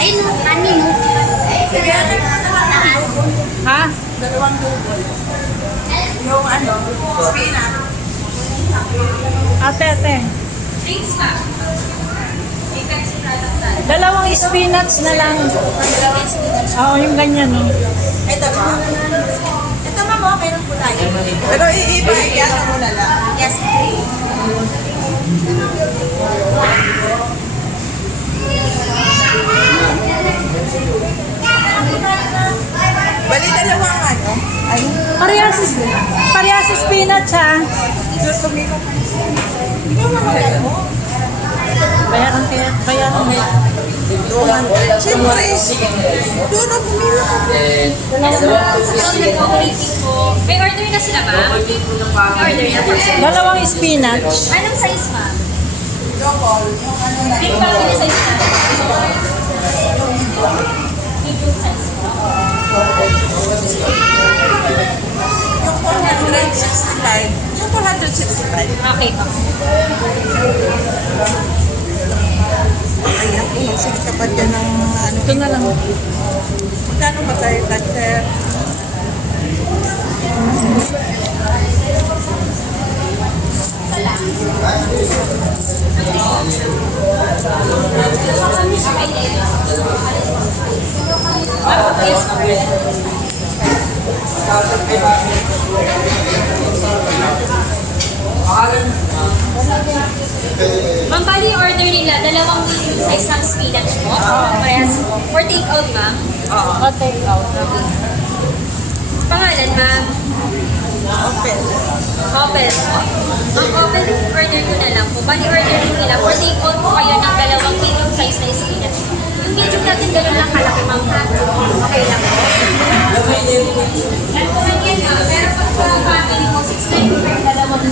Ayun, kanin. Ha? Dalawang double. Yung ano, spinach. Ate. Drinks pa. Dalawang spinach na lang. Oo, yung ganyan, no? Ito, ito ma'am, meron po tayo. Pero iiba, yan mo na lang. Yes, Bali, dalawang ano. Ay, Parehas spinach, ha? gusto mo yung ikaw mamagay mo. Bayaran mo. Siyempre, doon ako pumila ko. May order na sila, ma'am? May order na. Dalawang spinach. Anong size, ma'am? Double, yung ano na. Big family size na. Medium size. Yung 465. Yung 465. Okay, ma'am. Ay, ako, magsika pa dyan ng ano. Ito na lang. Magkano ba tayo, Dr.? Ma'am, bali yung order nila, dalawang medium size ng spinach mo. Parehas for take out, ma'am. O, take out. Pangalan, ma'am? Open. Opel po. Ang Opel order ko na lang po. Bali order din nila for take out po kayo ng dalawang medium size na spinach. Yung medium natin ganun lang kalaki, ma'am. Okay lang po. Yan po ganyan, ma'am. Pero pag sa family mo, 690 per dalawa na.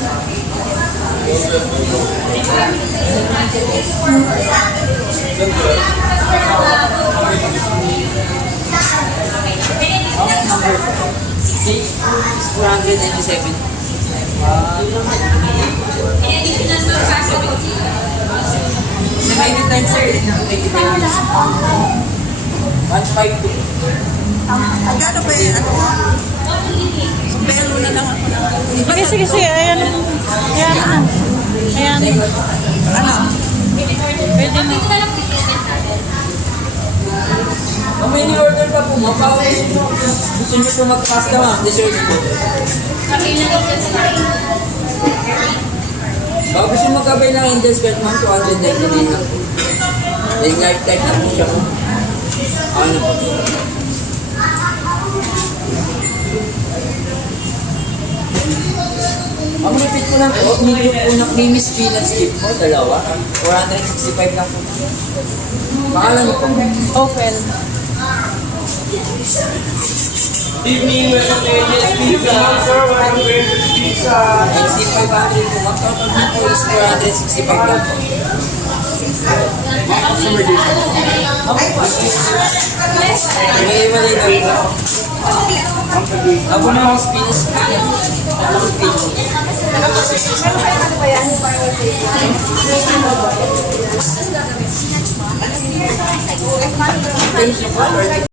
Magkano ba yung ano? Pero na lang ako na. Sige. Ayan. Ano? Pwede na. Ito na lang po yung payment natin. Kung may ni-order pa po, mapawis nyo. Gusto nyo po mag-pasta, ma'am. Dessert po. Okay na lang dyan sa Baka gusto nyo magkabay ng Indel's card, ma'am, 299 lang po. Then lifetime na po siya po. Ano po? Ang repeat ko lang po, medium po ng creamy spinach dip po, dalawa. 465 lang po. Pangalan niyo po. Open. Evening, West Vegas Pizza. Sir, welcome to Pizza. NC500 po. Ang total niyo po is 465 lang po. Mali na po. Ako na ang spinach po. Ako po. Thank you po.